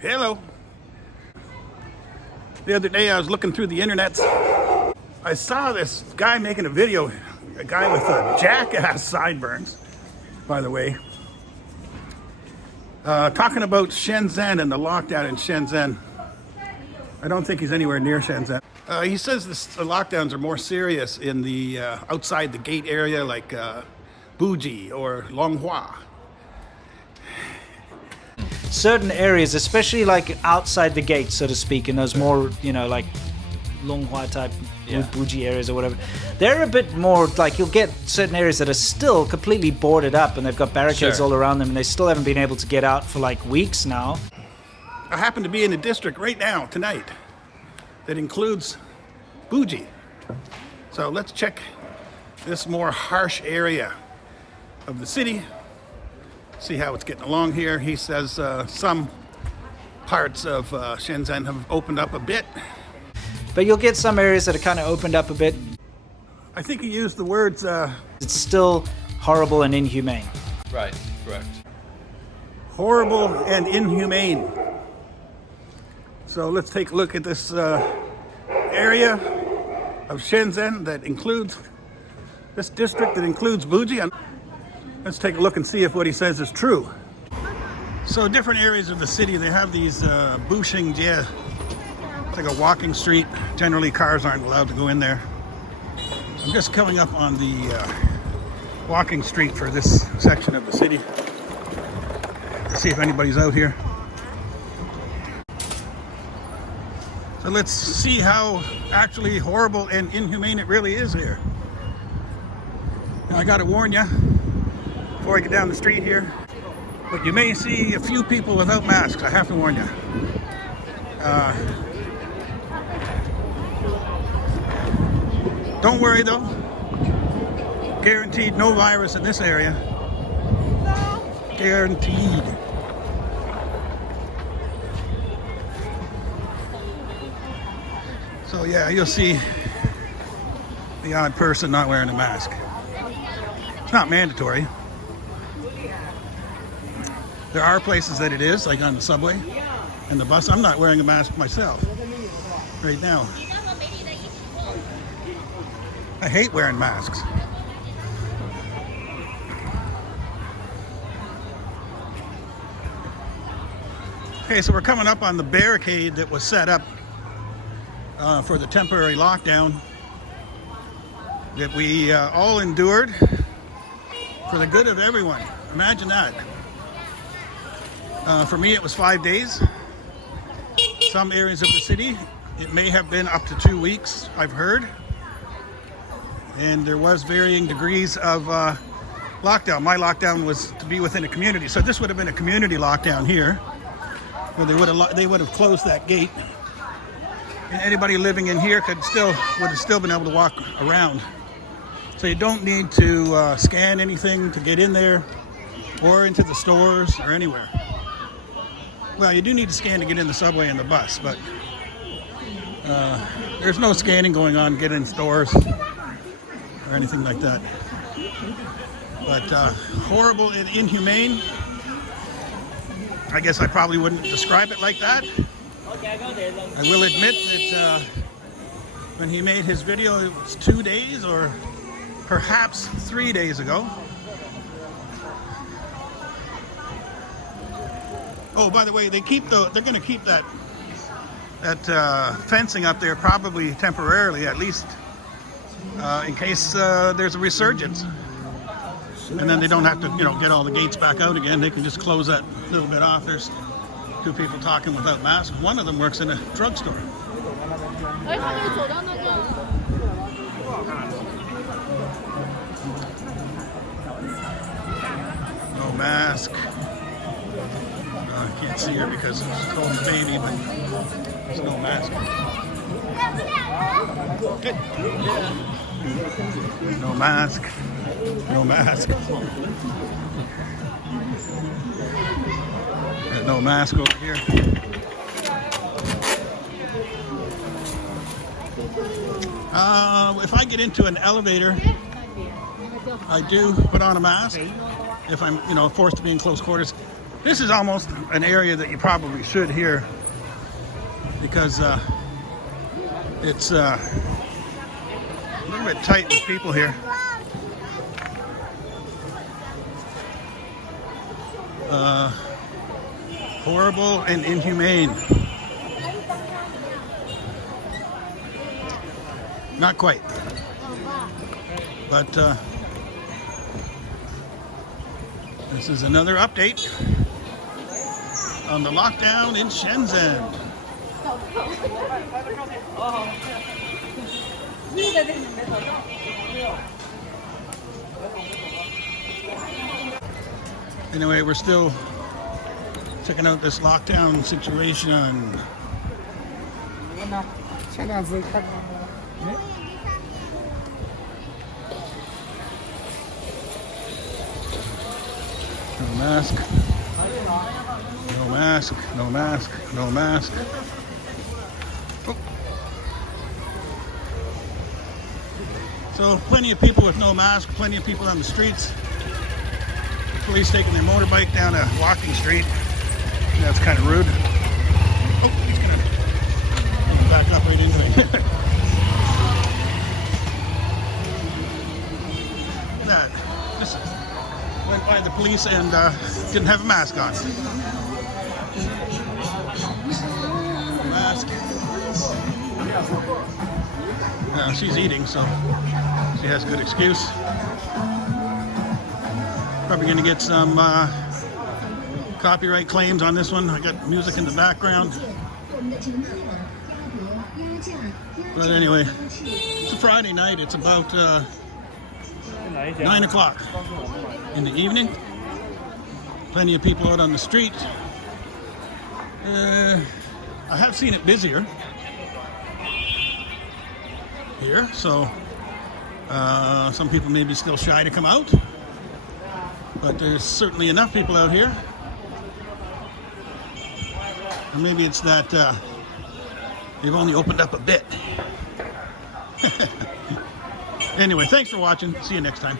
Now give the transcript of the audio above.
Hello. The other day I was looking through the internet. I saw this guy making a video, a guy with jackass sideburns, by the way, talking about Shenzhen and the lockdown in Shenzhen. I don't think he's anywhere near Shenzhen. He says the lockdowns are more serious in the outside the gate area, like Buji or Longhua. Certain areas, especially like outside the gate, so to speak, in those more, like Longhua type, Buji areas or whatever, they're a bit more like, you'll get certain areas that are still completely boarded up and they've got barricades all around them and they still haven't been able to get out for like weeks now. I happen to be in a district right now, tonight, that includes Buji. So let's check this more harsh area of the city. See how it's getting along here. He says some parts of Shenzhen have opened up a bit. But you'll get some areas that are kind of opened up a bit. I think he used the words... it's still horrible and inhumane. Right, correct. Horrible and inhumane. So let's take a look at this area of Shenzhen that includes... this district that includes Buji. Let's take a look and see if what he says is true. So different areas of the city, they have these buxingjie. It's like a walking street. Generally cars aren't allowed to go in there. I'm just coming up on the walking street for this section of the city. Let's see if anybody's out here. So let's see how actually horrible and inhumane it really is here. Now, I gotta warn you, before I get down the street here, but you may see a few people without masks. I have to warn you. Don't worry though. Guaranteed no virus in this area. Guaranteed. So yeah, you'll see the odd person not wearing a mask. It's not mandatory. There are places that it is, like on the subway and the bus. I'm not wearing a mask myself right now. I hate wearing masks. Okay, so we're coming up on the barricade that was set up for the temporary lockdown that we all endured for the good of everyone. Imagine that. For me, it was 5 days. Some areas of the city, it may have been up to 2 weeks, I've heard. And there was varying degrees of lockdown. My lockdown was to be within a community. So this would have been a community lockdown here, where they would have closed that gate. And anybody living in here would have still been able to walk around. So you don't need to scan anything to get in there or into the stores or anywhere. Well, you do need to scan to get in the subway and the bus, but there's no scanning going on to get in stores or anything like that. But horrible and inhumane. I guess I probably wouldn't describe it like that. I will admit that when he made his video, it was 2 days or perhaps 3 days ago. Oh, by the way, they're going to keep that fencing up there probably temporarily, at least in case there's a resurgence. And then they don't have to, get all the gates back out again. They can just close that little bit off. There's two people talking without masks. One of them works in a drugstore. No mask. I can't see her because it's holding the baby, but there's no mask. Good. No mask. No mask. There's no mask over here. If I get into an elevator, I do put on a mask if I'm, forced to be in close quarters. This is almost an area that you probably should hear because it's a little bit tight with people here. Horrible and inhumane. Not quite. But this is another update on the lockdown in Shenzhen. Anyway, we're still checking out this lockdown situation. No mask. No mask. No mask. No mask. Oh. So plenty of people with no mask, plenty of people on the streets. The police taking their motorbike down a walking street. That's kind of rude. Oh, he's gonna back up right into me. That. Listen. Went by the police and didn't have a mask on. Mask. Now she's eating, so she has a good excuse. Probably going to get some copyright claims on this one. I got music in the background. But anyway, it's a Friday night. It's about 9 o'clock in the evening. Plenty of people out on the street. I have seen it busier here, so some people may be still shy to come out, but there's certainly enough people out here. Or maybe it's that they've only opened up a bit. Anyway, thanks for watching. See you next time.